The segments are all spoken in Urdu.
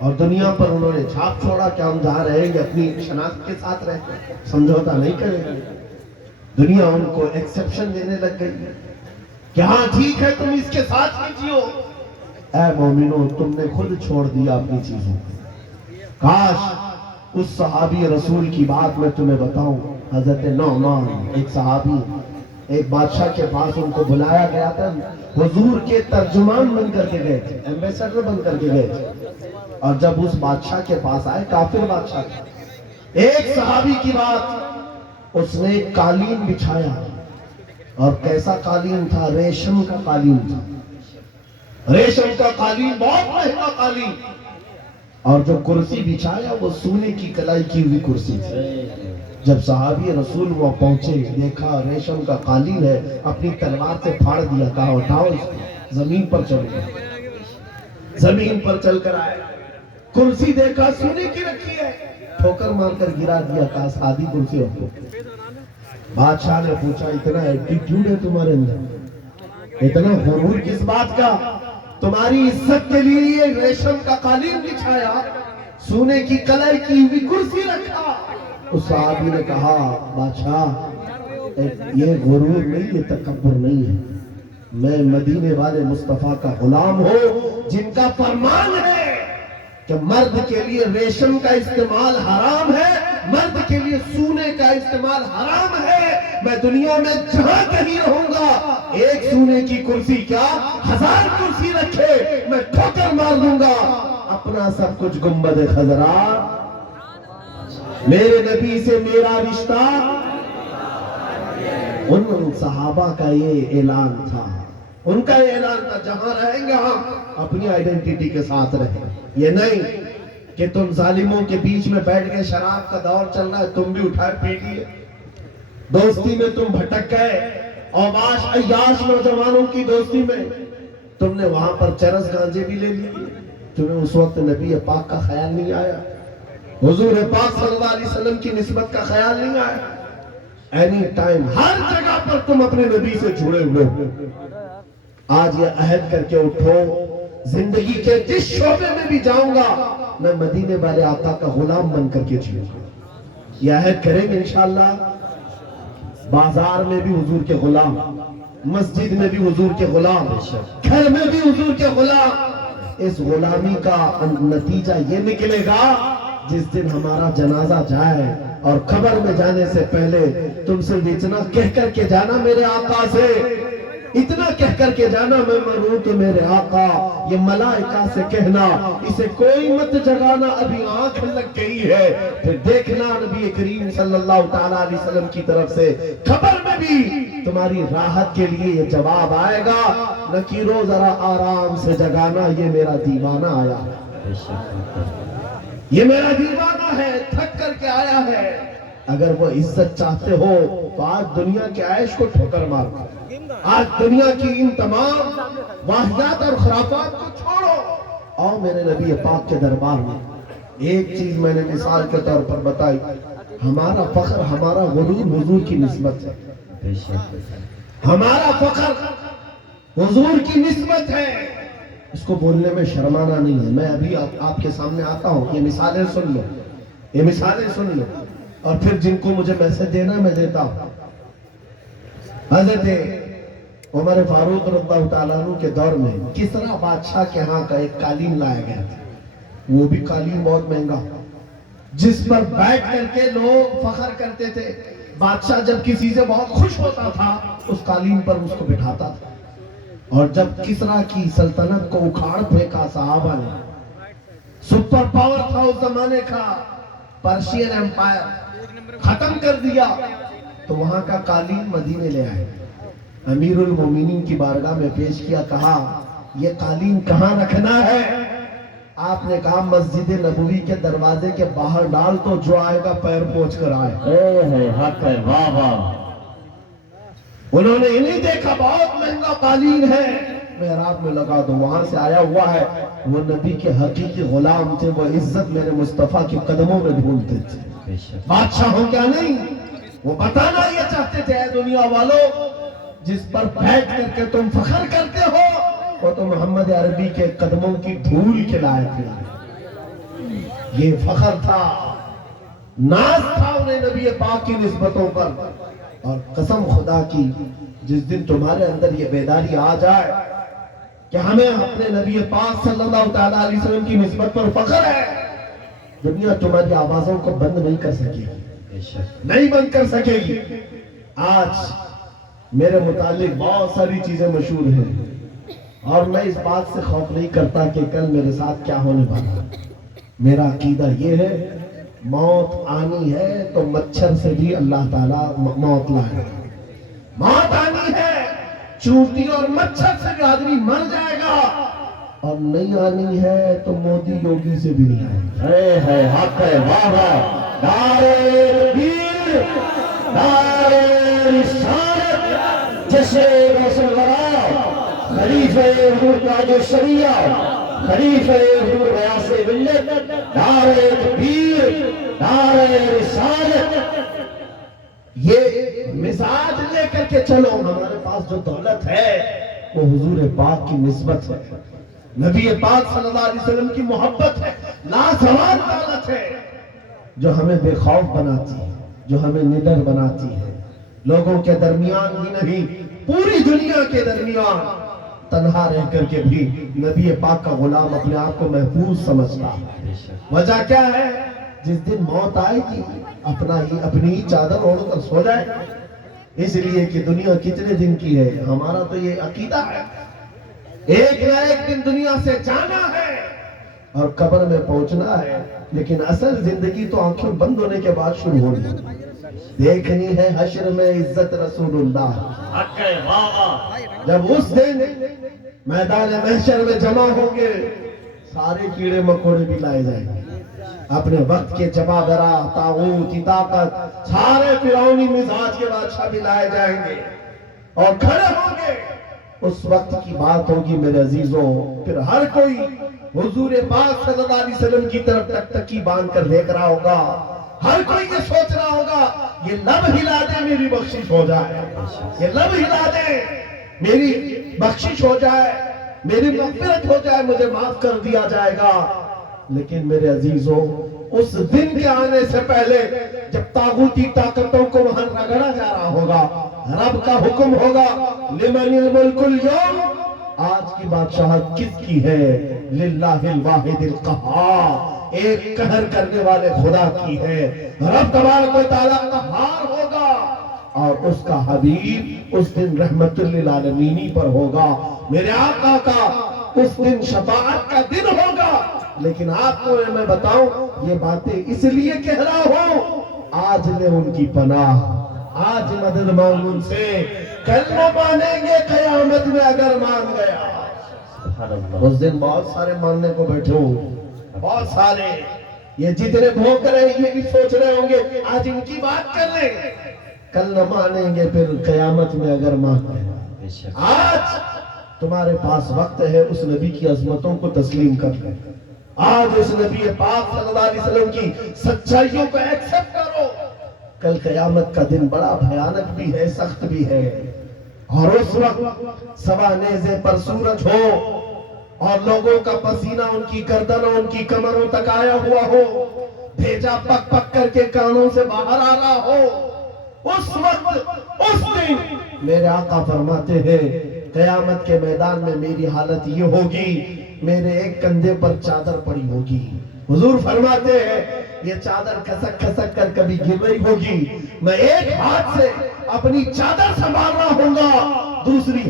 اور دنیا پر انہوں نے چھاپ چھوڑا کہ ہم جہاں رہیں گے اپنی شناخت کے ساتھ رہتے ہیں، سمجھوتا نہیں کریں گے۔ دنیا ان کو ایکسیپشن دینے لگ گئی کہ ہاں ٹھیک ہے تم اس کے ساتھ ہی جیو۔ اے مومنو، تم نے خود چھوڑ دیا اپنی چیزوں کو۔ کاش اس صحابی رسول کی بات میں تمہیں بتاؤں۔ حضرت نعمان ایک صحابی، ایک بادشاہ کے پاس ان کو بلایا گیا تھا، حضور کے ترجمان بن کر کے گئے تھے، ایمبیسڈر بن کر کے گئے تھے۔ اور جب اس بادشاہ کے پاس آئے، کافر بادشاہ تھا، ایک صحابی کی بات، اس نے ایک قالین بچھایا، اور کیسا قالین تھا؟ ریشم کا قالین تھا، ریشم کا قالین، بہت مہنگا قالین۔ اور جو کرسی بچھایا وہ سونے کی کلائی کی ہوئی کرسی تھی۔ جب صحابی رسول وہ پہنچے، دیکھا ریشم کا قالین ہے، اپنی تلوار سے پھاڑ دیا، کہا اٹھاؤ اس کو، زمین پر چل گئے، زمین پر چل کر آئے، کرسی دیکھا سونے کی رکھی ہے، ٹھوکر مار کر گرا دیا، کہا سادی کرسی رکھو۔ بادشاہ نے پوچھا اتنا ایٹیٹیوڈ ہے تمہارے اندر، اتنا غرور کس بات کا؟ تمہاری عزت کے لیے یہ ریشم کا قالین بچھایا، سونے کی کلائی کی ہوئی کرسی رکھا۔ اس صحابی نے کہا بادشاہ یہ غرور نہیں، یہ تکبر نہیں ہے، میں مدینے والے مصطفیٰ کا غلام ہوں جن کا فرمان ہے کہ مرد کے لیے ریشم کا استعمال حرام ہے، مرد کے لیے سونے کا استعمال حرام ہے۔ میں دنیا میں جہاں کہیں رہوں گا، ایک سونے کی کرسی کیا 1000 کرسی رکھے میں ٹھوکر مار دوں گا۔ اپنا سب کچھ گنبد خضرا، میرے نبی سے میرا رشتہ۔ ان صحابہ کا یہ اعلان تھا، ان کا یہ اعلان تھا، جہاں رہیں گے ہم اپنی آئیڈینٹیٹی کے ساتھ رہیں، یہ نہیں کہ تم ظالموں کے بیچ میں بیٹھ گئے، شراب کا دور چل رہا ہے، تم بھی اٹھائے پیٹ لیے، دوستی میں تم بھٹک گئے، اوباش عیاش نوجوانوں کی دوستی میں تم نے وہاں پر چرس گانجے بھی لے لیے، تمہیں اس وقت نبی پاک کا خیال نہیں آیا، حضور پاک صلی اللہ علیہ وسلم کی نسبت کا خیال نہیں آیا۔ اینی ٹائم ہر جگہ پر تم اپنے نبی سے جڑے ہوئے ہو۔ آج یہ عہد کر کے اٹھو، زندگی کے جس شعبے میں بھی جاؤں گا میں مدینے والے آقا کا غلام بن کر کے جیوں گا۔ یہ عہد کریں گے انشاءاللہ۔ بازار میں بھی حضور کے غلام، مسجد میں بھی حضور کے غلام، گھر میں بھی حضور کے غلام۔ اس غلامی کا نتیجہ یہ نکلے گا جس دن ہمارا جنازہ جائے اور قبر میں جانے سے پہلے تم سے اتنا کہہ کر کے جانا میرے آقا سے، اتنا کہہ کر کے جانا میں مروں تو میرے آقا، یہ ملائکہ سے کہنا اسے کوئی مت جگانا، ابھی آنکھ لگ گئی ہے۔ پھر دیکھنا نبی کریم صلی اللہ تعالیٰ علیہ وسلم کی طرف سے قبر میں بھی تمہاری راحت کے لیے یہ جواب آئے گا، نکیرو ذرا آرام سے جگانا، یہ میرا دیوانہ آیا ہے، یہ میرا دیوانہ ہے، تھک کر کے آیا ہے۔ اگر وہ عزت چاہتے ہو تو آج دنیا کے عیش کو ٹھوکر مارو، آج دنیا کی ان تمام واہیات اور خرافات کو چھوڑو، آؤ میرے نبی پاک کے دربار میں۔ ایک چیز میں نے مثال کے طور پر بتائی، ہمارا فخر، ہمارا غرور حضور کی نسبت ہے، ہمارا فخر حضور کی نسبت ہے، اس کو بولنے میں شرمانا نہیں ہے۔ میں ابھی آپ کے سامنے آتا ہوں، یہ مثالیں سن لو، یہ مثالیں سن لو، اور پھر جن کو مجھے میسج دینا میں دیتا ہوں۔ حضرت عمر فاروق رضی اللہ تعالیٰ عنہ کے دور میں کسرا بادشاہ کے ہاں کا ایک قالین لایا گیا تھا، وہ بھی قالین بہت مہنگا، جس پر بیٹھ کر کے لوگ فخر کرتے تھے۔ بادشاہ جب کسی سے بہت خوش ہوتا تھا اس قالین پر اس کو بٹھاتا تھا، اور جب کسرا کی سلطنت کو اکھاڑ پھینکا صحابہ نے، سپر پاور تھا اس زمانے کا، پرشین ایمپائر ختم کر دیا، تو وہاں کا قالین مدینے لے آئے، امیر المومنین کی بارگاہ میں پیش کیا، کہا یہ قالین کہاں رکھنا ہے؟ آپ نے کہا مسجد نبوی کے دروازے کے باہر ڈال، تو جو آئے گا پیر پوچھ کر آئے۔ حق ہے، واہ واہ۔ انہوں نے انہیں دیکھا بہت مہنگا قالین ہے، محراب میں لگا دو، وہاں سے آیا ہوا ہے، وہ نبی کے حقیقی غلام تھے، وہ عزت میرے مصطفیٰ کی قدموں میں ڈھونڈتے تھے۔ بادشاہ ہو کیا نہیں، وہ بتانا یہ چاہتے تھے، اے دنیا والوں، جس پر بیٹھ کر کے تم فخر کرتے ہو وہ تو محمد عربی کے قدموں کی دھول کے لائق ہے۔ یہ فخر تھا، ناز تھا انہیں نبی پاک کی نسبتوں پر. اور قسم خدا کی جس دن تمہارے اندر یہ بیداری آ جائے کہ ہمیں اپنے نبی پاک صلی اللہ تعالیٰ علیہ وسلم کی نسبت پر فخر ہے، دنیا تمہاری آوازوں کو بند نہیں کر سکے گی، نہیں بند کر سکے گی. آج میرے متعلق بہت ساری چیزیں مشہور ہیں اور میں اس بات سے خوف نہیں کرتا کہ کل میرے ساتھ کیا ہونے والا. میرا عقیدہ یہ ہے موت آنی ہے تو مچھر سے بھی اللہ تعالیٰ موت لائے. موت آنی ہے چونٹی اور مچھر سے بھی آدمی مر جائے گا، اور نہیں آنی ہے تو مودی یوگی سے بھی نہیں آئے گا. ہے حق ہے، واہ واہ، نعرہ تکبیر، نعرہ رسالت. جیسے رسول اللہ خلیفہ حضور تاج الشریعہ، خلیفہ حضور ریاض ملت، نعرہ تکبیر، نعرہ رسالت. یہ مزاج لے کر کے چلو. ہمارے پاس جو دولت ہے وہ حضور پاک کی نسبت ہے، نبی پاک صلی اللہ علیہ وسلم کی محبت ہے، لازوال دولت ہے جو ہمیں بے خوف بناتی ہے، جو ہمیں نڈر بناتی ہے. لوگوں کے درمیان ہی نہیں پوری دنیا کے درمیان تنہا رہ کر کے بھی نبی پاک کا غلام اپنے آپ کو محفوظ سمجھتا. وجہ کیا ہے؟ جس دن موت آئے گی اپنی ہی چادر اوڑھ کر سو جائے، اس لیے کہ دنیا کتنے دن کی ہے. ہمارا تو یہ عقیدہ ہے ایک نہ ایک دن دنیا سے جانا ہے اور قبر میں پہنچنا ہے، لیکن اصل زندگی تو آنکھیں بند ہونے کے بعد شروع ہونی. دیکھنی ہے حشر میں عزت رسول اللہ. جب اس دن میدان محشر میں جمع ہوں گے سارے کیڑے مکوڑے بھی لائے جائیں گے، اپنے وقت کے جبابرہ، طاغوت کی طاقت، سارے فرعونی مزاج کے بادشاہ بھی لائے جائیں گے اور کھڑے ہوں گے. اس وقت کی بات ہوگی میرے عزیزوں، پھر ہر کوئی حضور پاک صلی اللہ علیہ وسلم کی طرف ٹکٹکی باندھ کر دیکھ رہا ہوگا. ہر کوئی یہ سوچ رہا ہوگا یہ لب ہلا دے میری بخشش ہو جائے، یہ لب ہلا دے میری بخشش ہو جائے، میری مغفرت ہو جائے، مجھے معاف کر دیا جائے گا. لیکن میرے عزیزوں اس دن کے آنے سے پہلے جب طاغوتی طاقتوں کو وہاں رگڑا جا رہا ہوگا، رب کا حکم ہوگا لمن الملک اليوم، آج کی بادشاہت کس کی ہے؟ للہ الواحد القہار، ایک قہر کرنے والے خدا کی ہے. رب تبارک و تعالیٰ قہار ہوگا اور اس کا حبیب اس دن رحمت للعالمین پر ہوگا. میرے آقا کا اس دن شفاعت کا دن ہوگا. لیکن آپ کو میں بتاؤں یہ باتیں اس لیے کہہ رہا ہوں، آج لے ان کی پناہ، آج مدد مانگ ان سے، کل وہ مانیں گے قیامت میں اگر مان گیا. اس دن بہت سارے ماننے کو بیٹھے ہوں، بہت سارے، یہ جتنے بھوک رہے یہ بھی سوچ رہے ہوں گے آج ان کی بات کر لیں، کل نہ مانیں گے پھر قیامت میں اگر مان گیا. آج تمہارے پاس وقت ہے اس نبی کی عظمتوں کو تسلیم کر لیں. آج اس نبی پاک صلی اللہ علیہ وسلم کی سچائیوں کو ایکسپٹ کرو. کل قیامت کا دن بڑا بھیانک بھی ہے، سخت بھی ہے، اور اس وقت سوا نیزے پر سورج ہو اور لوگوں کا پسینہ ان کی گردنوں ان کی کمروں تک آیا ہوا ہو، بھیجا پک پک کر کے کانوں سے باہر آ رہا ہو. اس وقت اس دن میرے آقا فرماتے ہیں قیامت کے میدان میں میری حالت یہ ہوگی، میرے ایک کندھے پر چادر پڑی ہوگی. حضور فرماتے ہیں یہ چادر کھسک کھسک کر کبھی گر رہی ہوگی، میں ایک ہاتھ سے اپنی چادر سنبھال رہا ہوں گا، دوسرے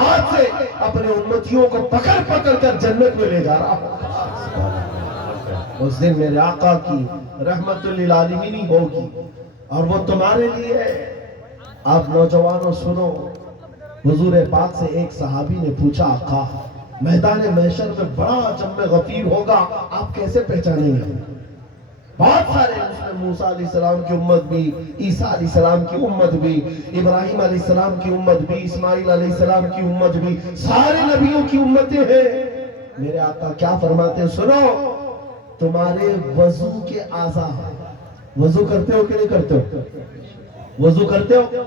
ہاتھ سے اپنے امتیوں کو پکڑ پکڑ کر جنت میں لے جا رہا ہوں. اس دن میرے آقا کی رحمت للعالمین ہوگی اور وہ تمہارے لیے ہے. آپ نوجوانوں سنو، حضور پاک سے ایک صحابی نے پوچھا آقا میدان محشر میں بڑا جم غفیر ہوگا، آپ کیسے پہچانیں گے؟ بہت سارے اس میں موسیٰ علیہ السلام کی امت بھی، عیسیٰ علیہ السلام کی امت بھی، ابراہیم علیہ السلام کی امت بھی، اسماعیل علیہ السلام کی امت بھی، سارے نبیوں کی امتیں ہیں. میرے آقا کیا فرماتے ہیں سنو، تمہارے وضو کے اعضاء، وضو کرتے ہو کہ نہیں کرتے ہو؟ وضو کرتے ہو؟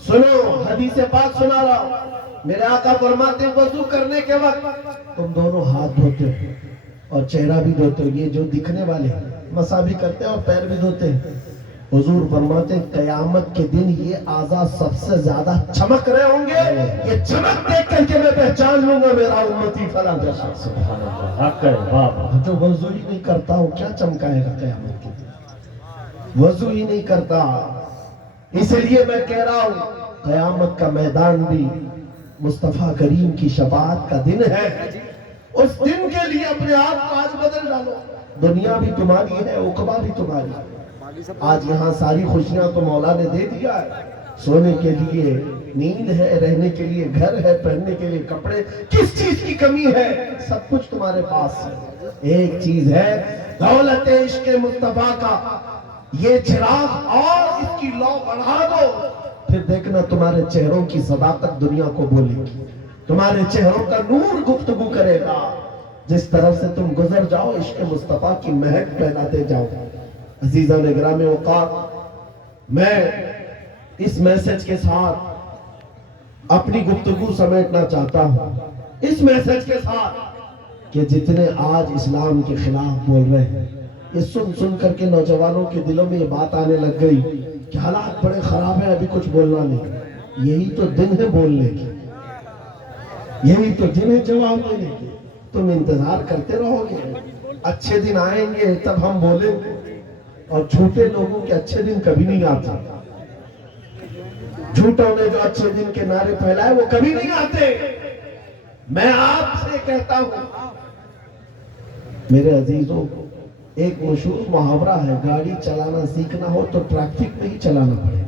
سنو حدیث پاک سنا رہا ہوں. میرے آقا فرماتے ہیں وضو کرنے کے وقت تم دونوں ہاتھ دھوتے ہو، اور چہرہ بھی دھوتے ہو. یہ جو دکھنے والے مسا بھی کرتے ہیں اور پیر بھی دھوتے ہیں. حضور فرماتے ہیں قیامت کے دن یہ اعضاء سب سے زیادہ چمک رہے ہوں گے. یہ چمک دیکھ کر کے میں پہچان لوں گا میرا امتی فلاں جیسا. سبحان اللہ، حق ہے، واہ واہ. جو وضو ہی نہیں کرتا وہ کیا چمکائے گا قیامت کے دن؟ وضو ہی نہیں کرتا. اس لیے میں کہہ رہا ہوں قیامت کا میدان بھی مصطفیٰ کریم کی شفاعت کا دن ہے. اس دن کے لیے اپنے آپ کو آج بدل ڈالو. دنیا بھی تمہاری ہے، عقبہ بھی تمہاری ہے. آج یہاں ساری خوشیاں تو مولا نے دے دیا ہے. سونے کے لیے نیند ہے، رہنے کے لیے گھر ہے، پہننے کے لیے کپڑے. کس چیز کی کمی ہے؟ سب کچھ تمہارے پاس ہے. ایک چیز ہے دولت عشق مصطفیٰ کا یہ چراغ، اور اس کی لو بڑھا دو، پھر دیکھنا تمہارے چہروں کی صداقت دنیا کو بولے گی. تمہارے چہروں کا نور گفتگو کرے گا. جس طرف سے تم گزر جاؤ عشق مصطفیٰ کی مہک پھیلاتے جاؤ. عزیزان گرامی اوقات، میں اس میسج کے ساتھ اپنی گفتگو سمیٹنا چاہتا ہوں. اس میسج کے ساتھ کہ جتنے آج اسلام کے خلاف بول رہے ہیں، یہ سن سن کر کے نوجوانوں کے دلوں میں یہ بات آنے لگ گئی کہ حالات بڑے خراب ہیں، ابھی کچھ بولنا نہیں. یہی تو دن ہے بولنے کی، یہی تو دن ہے جواب دینے کی. تم انتظار کرتے رہو گے، اچھے دن آئیں گے تب ہم بولیں گے. اور جھوٹے لوگوں کے اچھے دن کبھی نہیں آتے. جھوٹوں نے جو اچھے دن کے نعرے پھیلائے وہ کبھی نہیں آتے. میں آپ سے کہتا ہوں میرے عزیزوں، ایک مشہور محاورہ ہے، گاڑی چلانا سیکھنا ہو تو ٹریفک میں ہی چلانا پڑے.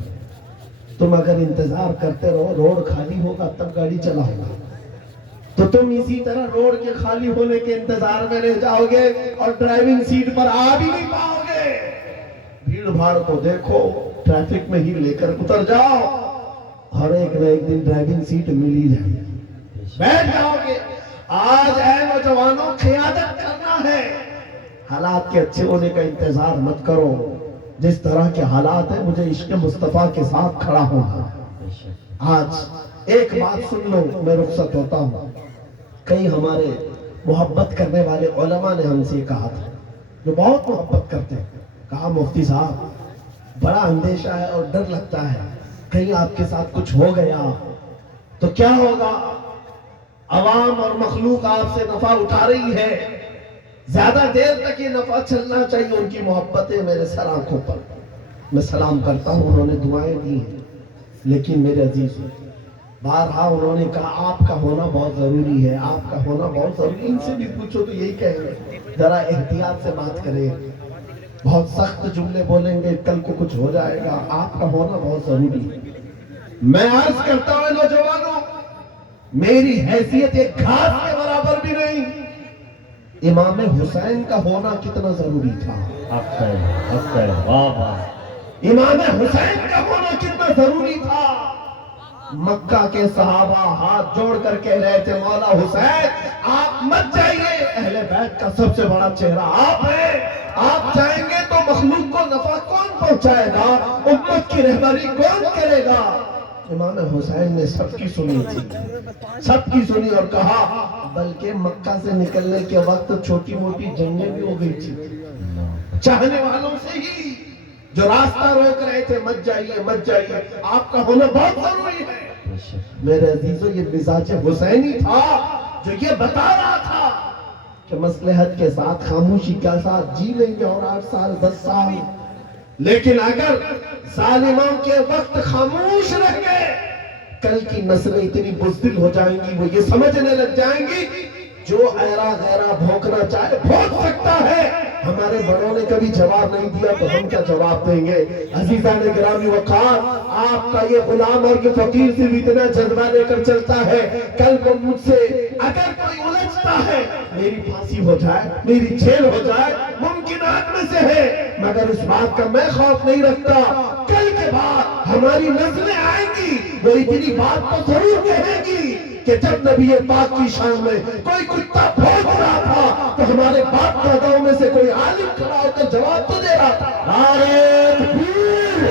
تم اگر انتظار کرتے رہو روڈ خالی ہوگا تب گاڑی چلاؤ گا، تو تم اسی طرح روڈ کے خالی ہونے کے انتظار میں رہ جاؤ گے اور ڈرائیونگ سیٹ پر آ بھی نہیں پاؤ گے. بھیڑ بھاڑ کو دیکھو، ٹریفک میں ہی لے کر اتر جاؤ، ہر ایک نہ ایک دن ڈرائیونگ سیٹ مل ہی جائے گی، بیٹھ جاؤ گے. آج اے نوجوانوں قیادت کرنا ہے. حالات کے اچھے ہونے کا انتظار مت کرو. جس طرح کے حالات ہیں مجھے عشق مصطفیٰ کے ساتھ کھڑا ہونا. آج ایک بات سن لو، میں رخصت ہوتا ہوں. کئی ہمارے محبت کرنے والے علماء نے ہم سے کہا تھا، جو بہت محبت کرتے ہیں، کہا مفتی صاحب بڑا اندیشہ ہے اور ڈر لگتا ہے کہیں آپ کے ساتھ کچھ ہو گیا تو کیا ہوگا. عوام اور مخلوق آپ سے نفع اٹھا رہی ہے، زیادہ دیر تک یہ نفع چلنا چاہیے. ان کی محبتیں میرے سر آنکھوں پر. میں سلام کرتا ہوں، انہوں نے دعائیں دی ہیں. لیکن میرے عزیز بارہا انہوں نے کہا آپ کا ہونا بہت ضروری ہے، آپ کا ہونا بہت ضروری. ان سے بھی پوچھو تو یہی کہیں گے ذرا احتیاط سے بات کریں، بہت سخت جملے بولیں گے، کل کو کچھ ہو جائے گا. آپ کا ہونا بہت ضروری ہے. میں عرض کرتا ہوں نوجوانوں، میری حیثیت ایک گھاس کے برابر بھی نہیں. امام حسین کا ہونا کتنا ضروری تھا. حق ہے، حق ہے، واہ واہ. امام حسین کا ہونا کتنا ضروری تھا. مکہ کے صحابہ ہاتھ جوڑ کر کہہ رہے تھے مولا حسین آپ مت جائیے، اہل بیت کا سب سے بڑا چہرہ آپ ہیں. آپ جائیں گے تو مخلوق کو نفع کون پہنچائے گا، امت کی رہبری کون کرے گا. امام حسین نے سب کی سنی تھی، سب کی سنی اور کہا، بلکہ مکہ سے نکلنے کے وقت چھوٹی موٹی جنگیں بھی ہو گئی تھی چاہنے والوں سے ہی جو راستہ روک رہے تھے، مت جائیے مت جائیے، آپ کا ہونا بہت ضروری ہے. میرے عزیزوں یہ مزاج حسینی تھا جو یہ بتا رہا تھا کہ مصلحت کے ساتھ خاموشی کے ساتھ جی لیں گے اور 8 سال 10 سال، لیکن اگر ظالموں کے وقت خاموش رہ گئے کل کی نسلیں اتنی بزدل ہو جائیں گی، وہ یہ سمجھنے لگ جائیں گی جو ایرا غیرہ بھونکنا چاہے بھونک سکتا ہے. ہمارے بڑوں نے کبھی جواب نہیں دیا تو ہم کیا جواب دیں گے. عزیزان گرامی وقار، آپ کا یہ غلام اور یہ فقیر صرف اتنا جذبہ لے کر چلتا ہے، کل کو مجھ سے اگر کوئی الجھتا ہے میری پھانسی ہو جائے، میری جیل ہو جائے، ممکنات میں سے ہے، مگر اس بات کا میں خوف نہیں رکھتا. کل کے بعد ہماری نسلیں آئیں گی، وہ اتنی بات تو ضرور کہیں گی کہ جب نبی پاک کی شان میں کوئی کتا بھونک رہا تھا تو ہمارے باپ داداؤں میں سے کوئی عالم کھڑا ہو کر جواب تو دے رہا تھا. نعرہ تکبیر،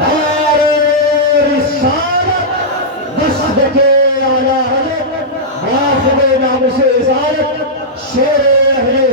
نعرہ رسالت، نصرت اعلی حضرت، واجب ناموس رسالت، شیر اہل